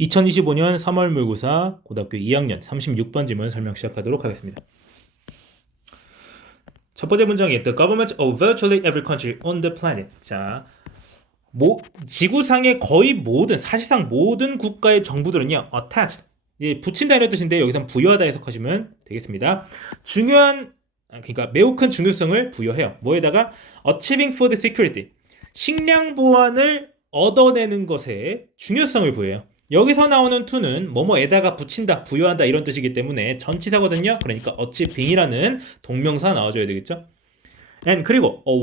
2025년 3월 모의고사 고등학교 2학년 36번 지문 설명 시작하도록 하겠습니다. 첫 번째 문장이 The government of virtually every country on the planet. 자, 지구상의 거의 모든, 사실상 모든 국가의 정부들은요, attached. 예, 붙인다 이런 뜻인데 여기서 부여하다 해석하시면 되겠습니다. 그러니까 매우 큰 중요성을 부여해요. 뭐에다가 achieving food security. 식량 보안을 얻어내는 것에 중요성을 부여해요. 여기서 나오는 to는 뭐뭐에다가 붙인다, 부여한다 이런 뜻이기 때문에 전치사거든요. 그러니까 achieving이라는 동명사 나와줘야 되겠죠. And 그리고 a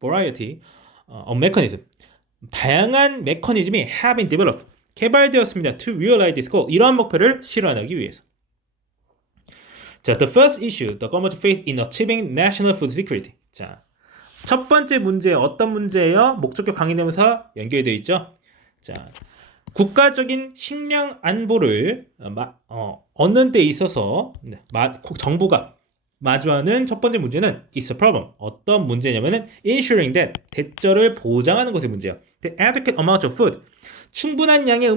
variety of mechanism. 다양한 메커니즘이 have been developed. 개발되었습니다. To realize this goal. 이러한 목표를 실현하기 위해서. 자, the first issue the government faced in achieving national food security. 자, 첫 번째 문제 어떤 문제예요? 목적격 강의되면서 연결되어 있죠. 자, 국가적인 식량 안보를 얻는 데 있어서 정부가 마주하는 첫 번째 문제는 is a problem. 어떤 문제냐면은 ensuring that 대절을 보장하는 것의 문제예요. The adequate amount of food. 충분한 양의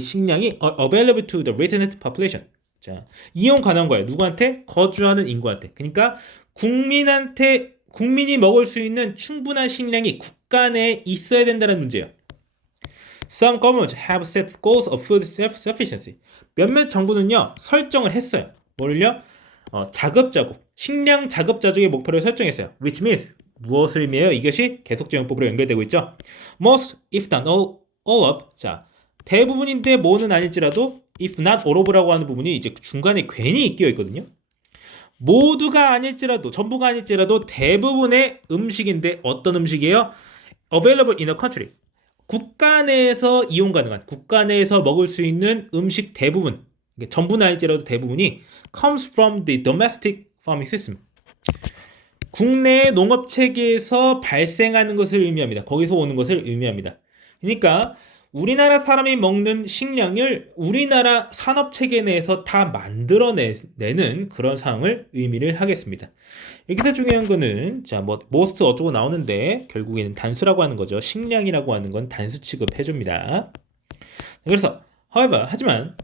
식량이 available to the resident population. 자, 이용 가능한 거예요. 누구한테? 거주하는 인구한테. 그러니까 국민이 먹을 수 있는 충분한 식량이 국가 내에 있어야 된다는 문제예요. Some governments have set goals of food self-sufficiency. 몇몇 정부는요 설정을 했어요. 뭐를요? 자급자족, 식량 자급자족의 목표를 설정했어요. Which means 무엇을 의미해요? 이것이 계속적용법으로 연결되고 있죠. Most, if not all of. 자, 대부분인데 뭐는 아닐지라도 if not all of라고 하는 부분이 이제 중간에 괜히 끼어 있거든요. 모두가 아닐지라도, 전부가 아닐지라도 대부분의 음식인데 어떤 음식이에요? Available in a country. 국가 내에서 이용 가능한, 국가 내에서 먹을 수 있는 음식 대부분, 전부는 아닐지라도 대부분이 comes from the domestic farming system. 국내 농업 체계에서 발생하는 것을 의미합니다. 거기서 오는 것을 의미합니다. 그러니까 우리나라 사람이 먹는 식량을 우리나라 산업 체계 내에서 다 만들어내는 그런 상황을 의미를 하겠습니다. 여기서 중요한 거는 most 어쩌고 나오는데 결국에는 단수라고 하는 거죠. 식량이라고 하는 건 단수 취급해줍니다. 그래서 하지만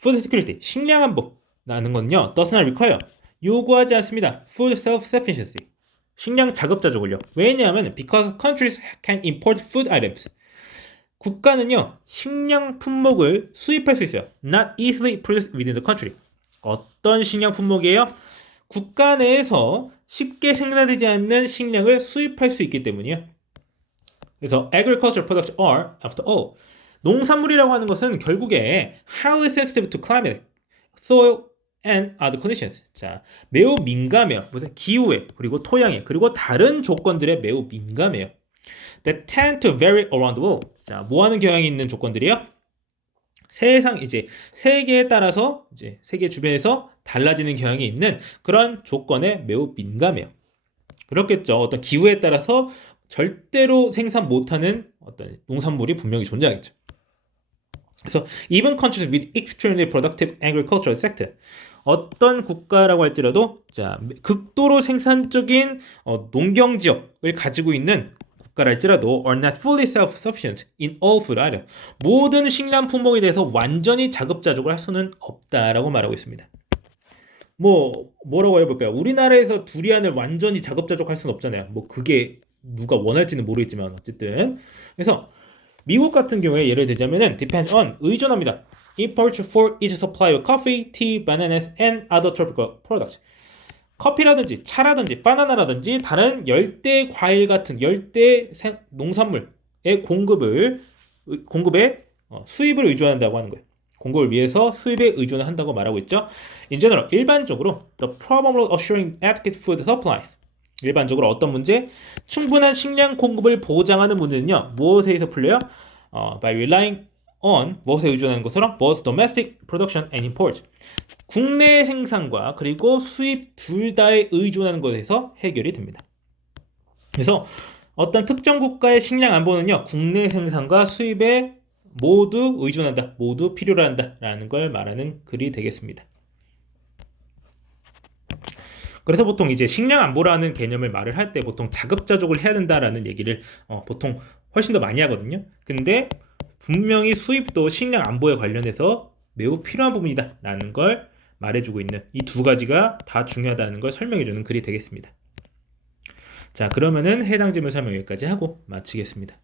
food security, 식량 안보라는 건요, does not require, 요구하지 않습니다. food self-sufficiency, 식량 자급자족을요. 왜냐하면 because countries can import food items. 국가는요, 식량 품목을 수입할 수 있어요. Not easily produced within the country. 어떤 식량 품목이에요? 국가 내에서 쉽게 생산되지 않는 식량을 수입할 수 있기 때문이에요. 그래서 agricultural products are, after all, 농산물이라고 하는 것은 결국에 highly sensitive to climate, soil, and other conditions. 자, 매우 민감해요. 무슨 기후에, 그리고 토양에, 그리고 다른 조건들에 매우 민감해요. That tend to vary around the world. 자, 뭐 하는 경향이 있는 조건들이요? 세계에 따라서 세계 주변에서 달라지는 경향이 있는 그런 조건에 매우 민감해요. 그렇겠죠. 어떤 기후에 따라서 절대로 생산 못하는 어떤 농산물이 분명히 존재하겠죠. 그래서 even countries with extremely productive agricultural sector, 어떤 국가라고 할지라도 극도로 생산적인 농경 지역을 가지고 있는 국가라 할지라도 are not fully self-sufficient in all food items. 모든 식량 품목에 대해서 완전히 자급자족을 할 수는 없다라고 말하고 있습니다. 뭐라고 해볼까요? 우리나라에서 두리안을 완전히 자급자족할 수는 없잖아요. 그게 누가 원할지는 모르겠지만 어쨌든. 그래서 미국 같은 경우에 예를 들자면은 depends on, 의존합니다. import for its supply of coffee, tea, bananas, and other tropical products. 커피라든지 차라든지 바나나라든지 다른 열대 과일 같은 열대 농산물의 공급에 수입을 의존한다고 하는 거예요. 공급을 위해서 수입에 의존을 한다고 말하고 있죠. In general, 일반적으로 the problem of assuring adequate food supplies. 일반적으로 어떤 문제? 충분한 식량 공급을 보장하는 문제는요. 무엇에 의해서 풀려요? By relying on, 무엇에 의존하는 것으로? both domestic production and import. 국내 생산과 그리고 수입 둘 다에 의존하는 것에서 해결이 됩니다. 그래서 어떤 특정 국가의 식량 안보는요, 국내 생산과 수입에 모두 의존한다, 모두 필요로 한다라는 걸 말하는 글이 되겠습니다. 그래서 보통 이제 식량 안보라는 개념을 말을 할 때 보통 자급자족을 해야 된다라는 얘기를 보통 훨씬 더 많이 하거든요. 근데 분명히 수입도 식량 안보에 관련해서 매우 필요한 부분이다 라는 걸 말해주고 있는 이 두 가지가 다 중요하다는 걸 설명해주는 글이 되겠습니다. 자, 그러면은 해당 질문 설명 여기까지 하고 마치겠습니다.